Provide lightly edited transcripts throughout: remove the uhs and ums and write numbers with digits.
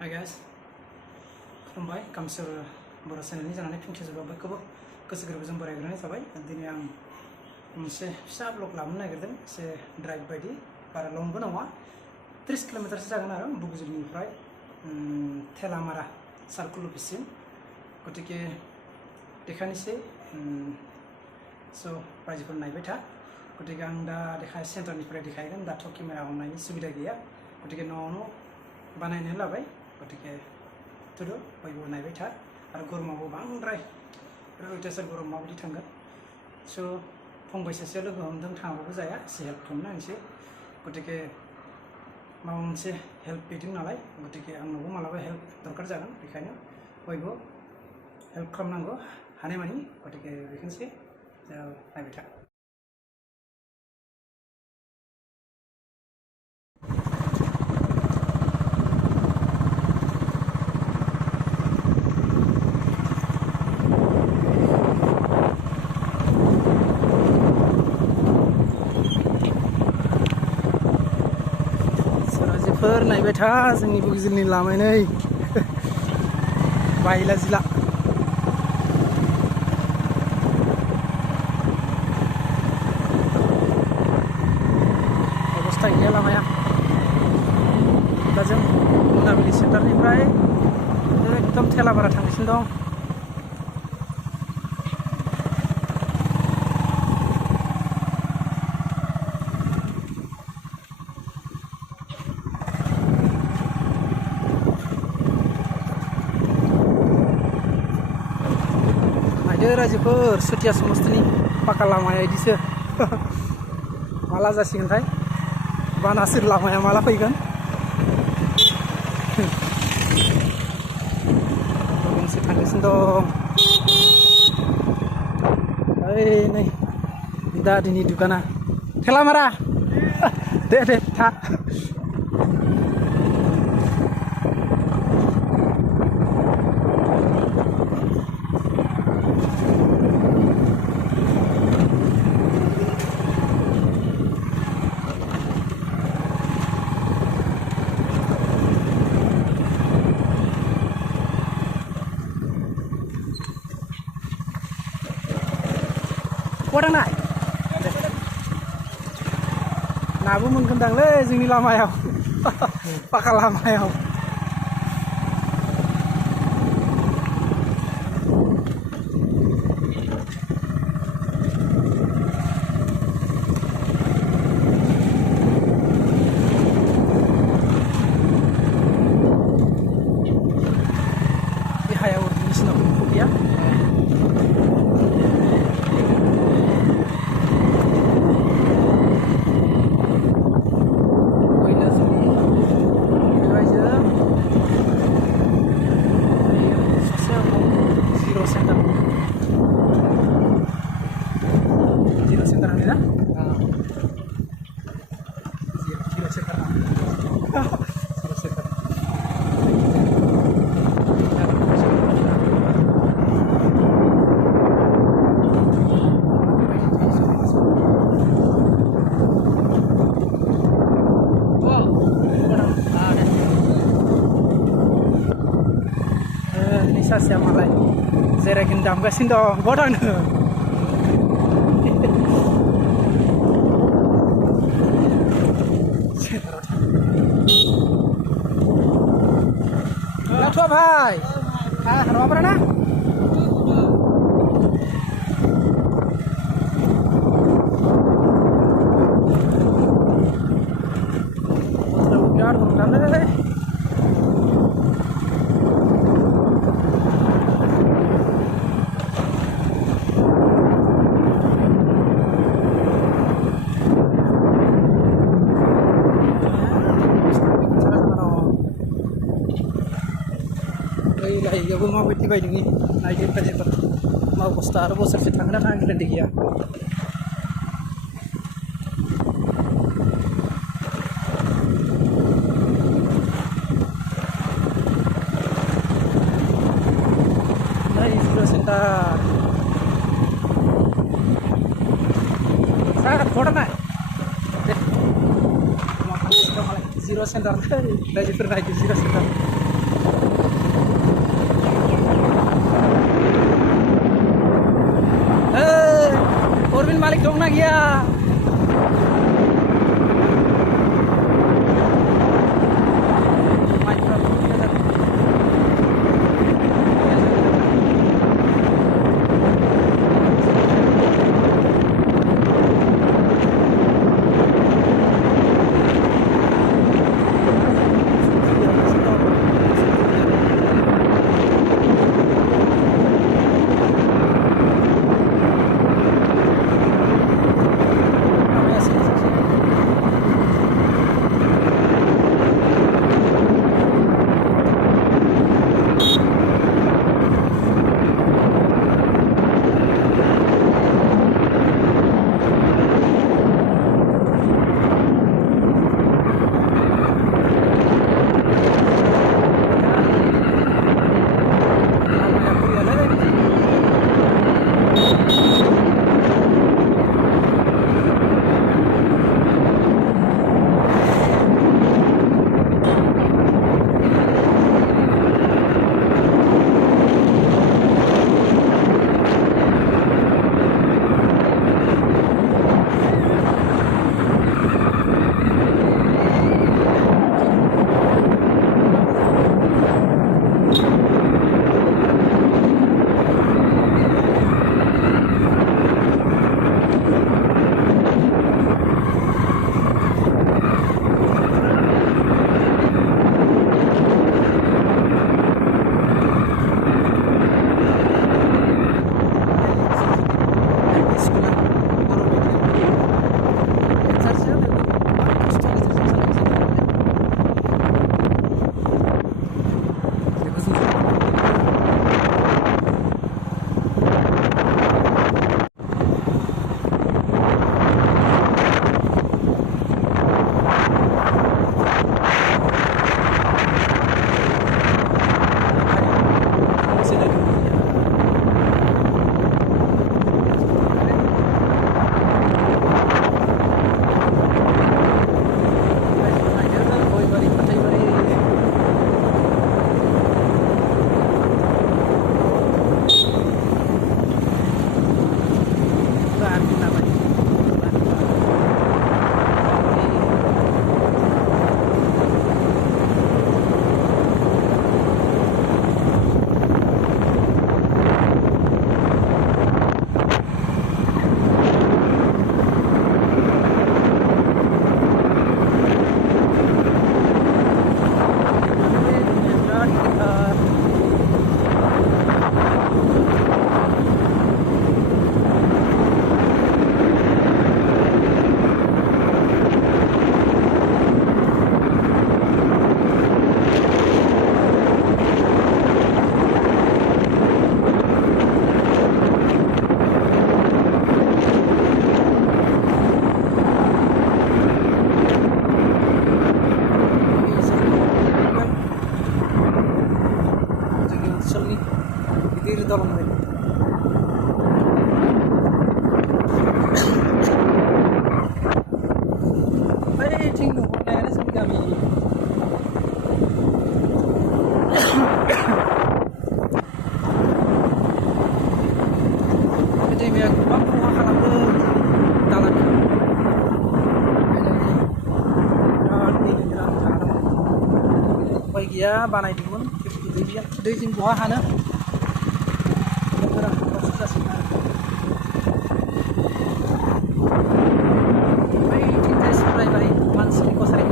Hi guys, खुलुमबाय गामसोर बर' चेनेलनि जानानै फिन खेबसेबाव बयखौबो गोसो गोरबोजों बरायग्रोनाय जाबाय। दिनै आं मोनसे फिसा ब्लग लाबोनो नागिरदों, एसे ड्राइभ बायदि, बारा लंबो नङा, 30 किल'मिटारसो जागोन आरो बुगजुलिनिफ्राय थेलामारा सार्कुल अफिससिम। गतिके देखानोसै स' रायजोफोर नायबाय था। गतिके आं दा सेन्टारनिफ्राय देखायगोन, दाथ' केमेरा हमनायनि सुबिदा गैया, गतिके न'आवनो बानायनानै लाबाय। गतिके थुदो बयबो नायबाय था। आरो गरमावबो बांद्राय अयथासार गरम माबायदि थांगोन। स' फंबायसासे लोगो हमदों, थाङाबाबो जाया, एसे हेल्प खालामनांसै। गतिके माबा मोनसे हेल्प बिदों नालाय, गतिके आंनावबो मालाबा हेल्प दरकार जागोन, बेखायनो बयबो हेल्प खालामनांगौ हानायमानि। गतिके बेखौनोसै, नायबाय था। रायजोफोर नायबाय था, जोंनि बुगजुलिनि लामाया नै बायला जिला। अबस्था गैया लामाया। दा जों मोनाबिलि सेन्टारनिफ्राय एकदम थेलामारा थांगासिनो दं। रायजोफोर सुथिया समस्थिनि पाका लामाया बिदिसो माला जासिगोनथाय, बानासोर लामाया माला फैगोन। गंसे थांगासिनो दं। ओइ नै दादिनि दुकाना थेलामारा। दे था। Wadanay nabu monkendangलै जोंनि लामायाव पाका लामायाव। Di hayaw di sini ya. Sasia malai zerakin damgasin dong, bodang. Latua bhai, haro apa na? Udah udah deh. Lahiyaबो माबायदि बायदोंनि नायदो रायजोफोर, मा अबस्था। आरो बोसोरसे थांगोन ना थाङा गेरेन्टि गैया। नै जिर' सेन्टार सार फटा नाय दे मा खालामगासिनो दं मालाय जिर' सेन्टार रायजोफोर नायदो जिर' centre. dalam ini. Baik, tinggal naik sampai kami. Jadi biar kubang rumah kalam dalam. Bagian banai dimun, dia jin buah hana. Negara susah sih. Baik, kita sebagai baik manusia kau sering.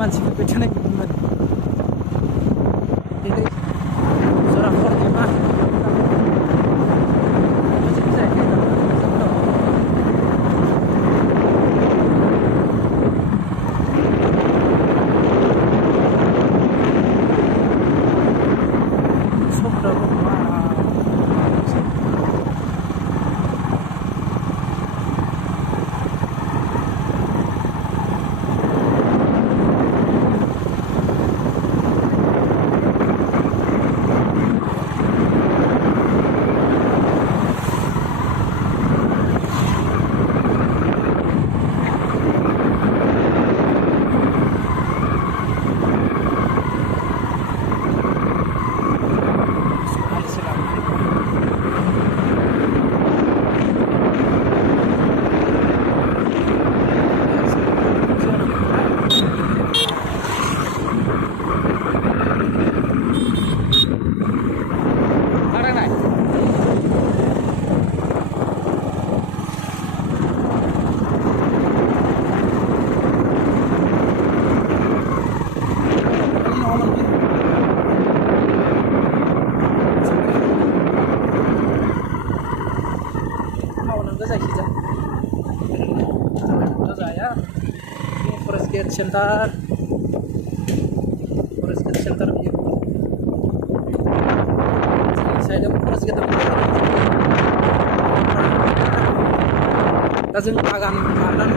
मानसिफोर फैथानाय नुदोंमोन दिनै जराफोर एबा मोनसे जायगायाव Center Forest Gate Center gitu. Saya ada Forest Gate. Lazim agan kanan.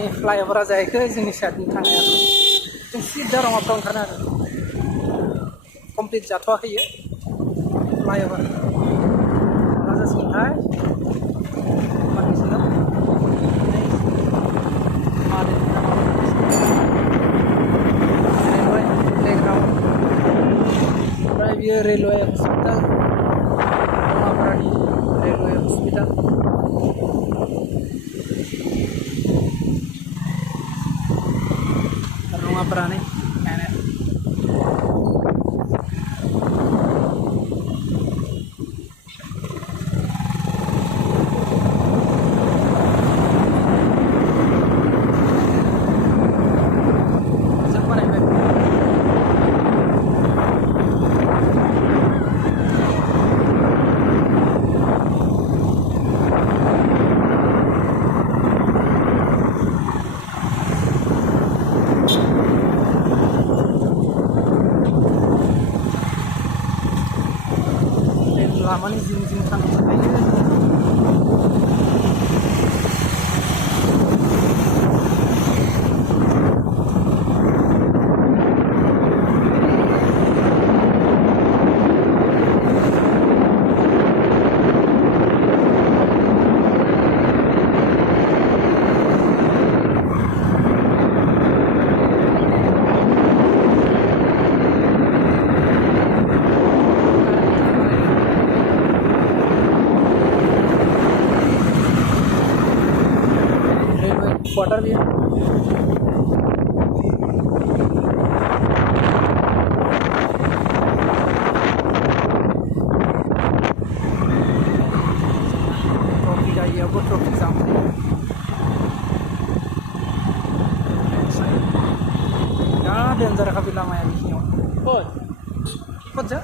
नै फ्लाइअभारा जाहैखै जोंनि साइडनि थांनाया जों सिदा रङाफ्राव ओंखारनो आरो कमप्लिट जाथ'वाखै फ्लाइअभार मा जासिगोनथाय मानिसिनो रेलवे प्लेग्राउन्ड ओमफ्राय बियो रेलवे हस्पिटाल रङापारानि रेलवे हस्पिटाल रङापारानि लामानि जिं जिं थांनो हायो क्वार्टर भी है ट्रॉफी का ये वो ट्रॉफी सामने क्या डेंजर का भी लामा है बिल्कुल कौन जा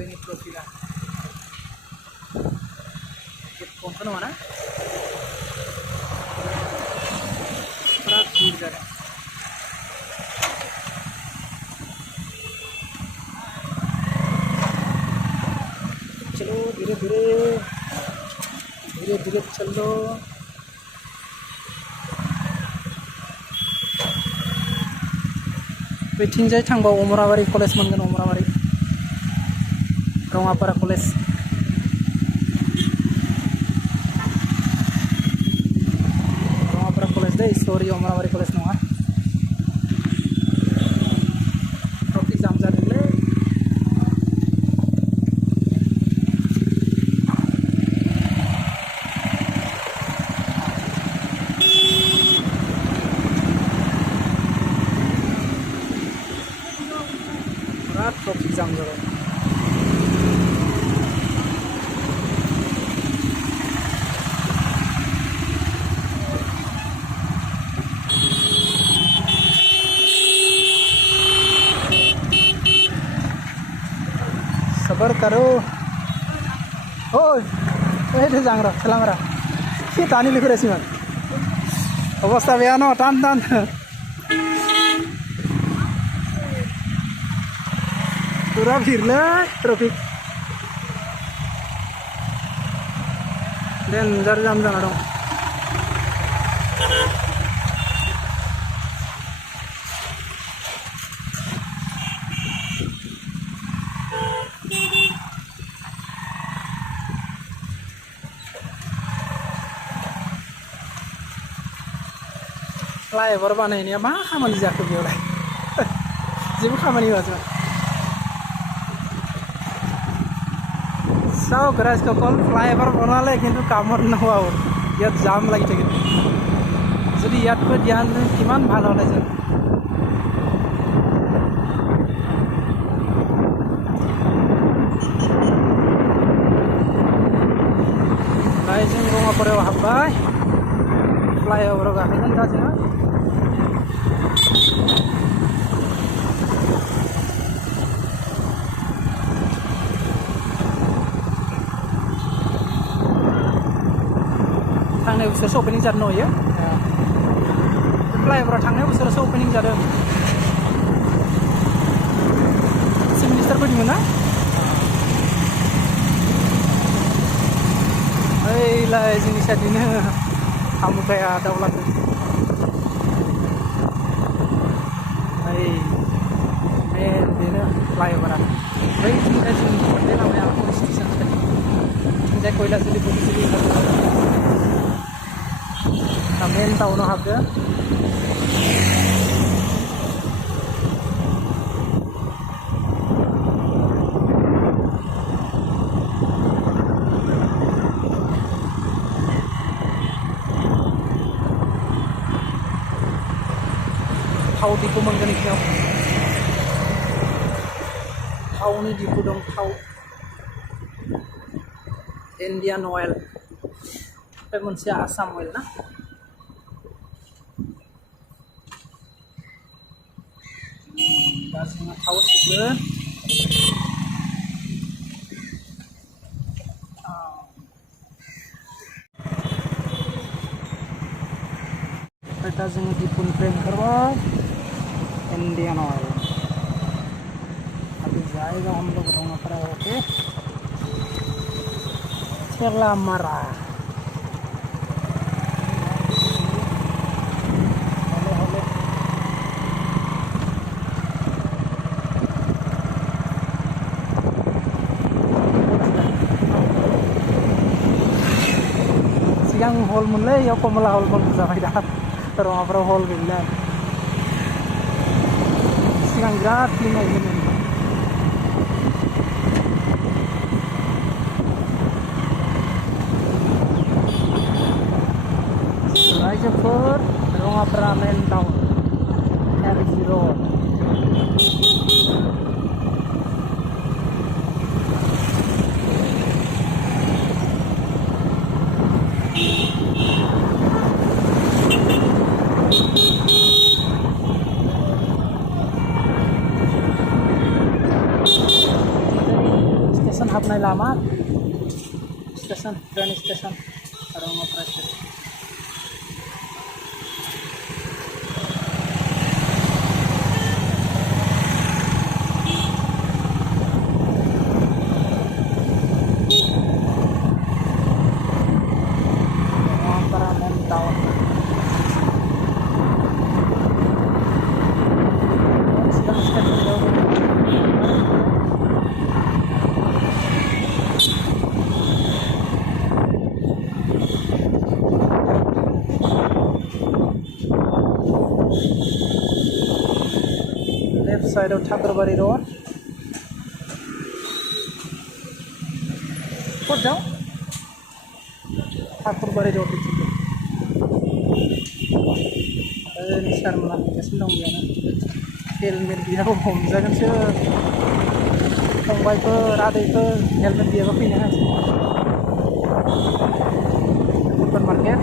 ini ट्रॉफी का कौन mana berat juga चलो धीरे धीरे चलो बैथिंजाय थांबा अमराबारि कलेज मोनगोन अमराबारि रङापारा कलेज सॉरी अमराबारि कलेज नङा ट्रफिक जाम जादोंलै बिराद ट्रफिक जाम जाबाय सबर करो ओए जांग्रा सलामरा कि टानी लिखो रेसिमन अवस्था बेया न टान टान पूरा भिड़लै ट्रफिक डेन्जार जाम जाना दं फ्लाइओभार बानायनाया मा खामानि जाखो बेयावलाय जेबो खामानि होआसै सब राइजको कल फ्लाइओभार बनाले किन्तु कामत नहोৱা ইয়াত जाम লাগি থাকে যদি ইয়াতকৈ ধ্যান দিওঁ কিমান ভাল হ'লে যেন जों रङापारायाव हाबबाय फ्लाइओभाराव गाखोगोन दा जोङो थांनाय बोसोरावसो अपेनिं जादों न' इयो फ्लाइओभारा थांनाय बोसोरावसो अपेनिं जादों चिफ मिनिस्टार फैदोंमोन ना nilai जोंनि साइडनिनो हामुखाया दावलादों मेन बेनो फ्लाइअभारा बै थिंजाय जोंनि बे लामाया पुलिस स्टेसन साइड थिंजाय कयलाजुलि पुलिस मेन टाउनाव हाबदो थाव दिपु मोनगोन इखिनियाव थावनि दिपु दं थाव इन्डियान अइल बे मोनसे आसाम अइल ना दा जोङो थाव सोगोन दा जोङो दिपुनिफ्राय ओंखारबाय Indian oil. अभी जाएगा हम लोग रोंगापारा होके Telamara. Siang hall mulai ya komala hall bang sampai dah रोंगापारा hall gila. Siang berat lima ini. Rajakur, Roंगापारा main town, RG Road. Stesen habnai lama, stesen train station, Roंगापारा station. Left side of Thakurbari Road. Put down Thakurbari Road. Ini sekarang lagi kesenang dia na. Helmet dia kok homzagan sih. Tongbai ke rada ke helmet dia kok pindah aja. Supermarket.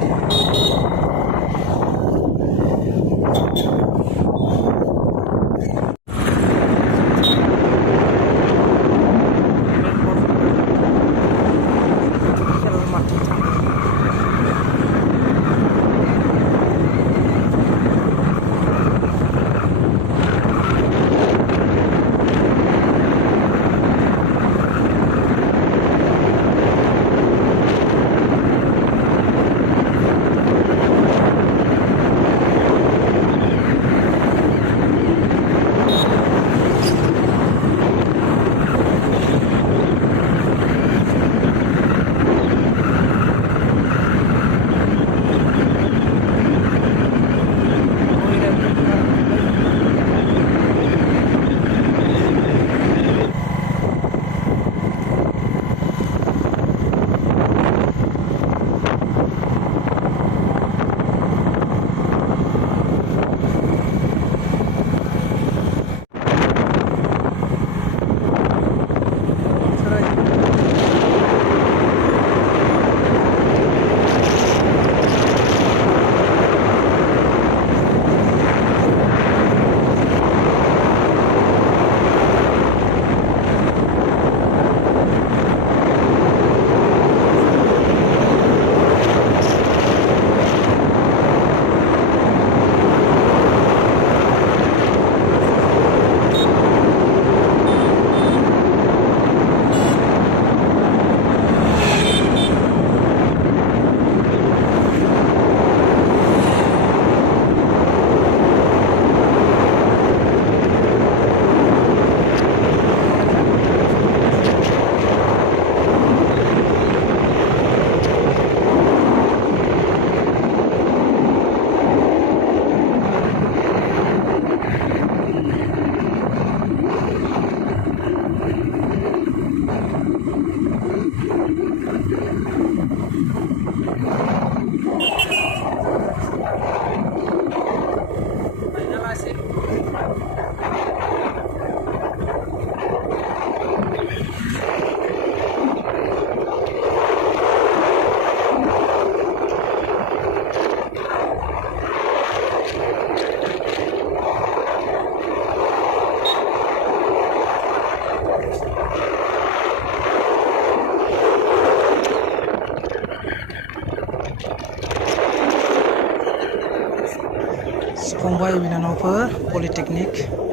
फंबाय बिनानावफोर polytechnic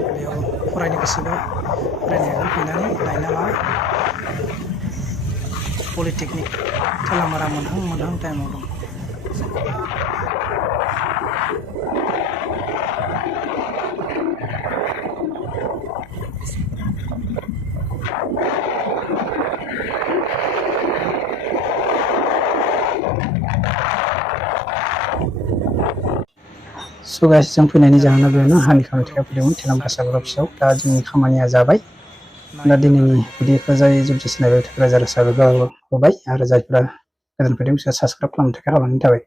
बेयाव फरायनो गोसोबा फरायनो हागोन फैनानै लायना ला polytechnic Thelamara मोनहां टाइमाव दं। So guys, जों फैनायनि जाहोना बेनो हानि खामानि थाखाय फैदोंमोन थेलामारा सागुरा फिसाव। दा जोंनि खामानिया जाबाय। दा दिनैनि भिडिअखौ जाय जुदि सिनायबाय थाग्रा जायफोरा साबस्क्राइब होबाय आरो जायफोरा गोदान फैदों बिसोर साबस्क्राइब खालामनो थाखाय खावलायनाय थाबाय।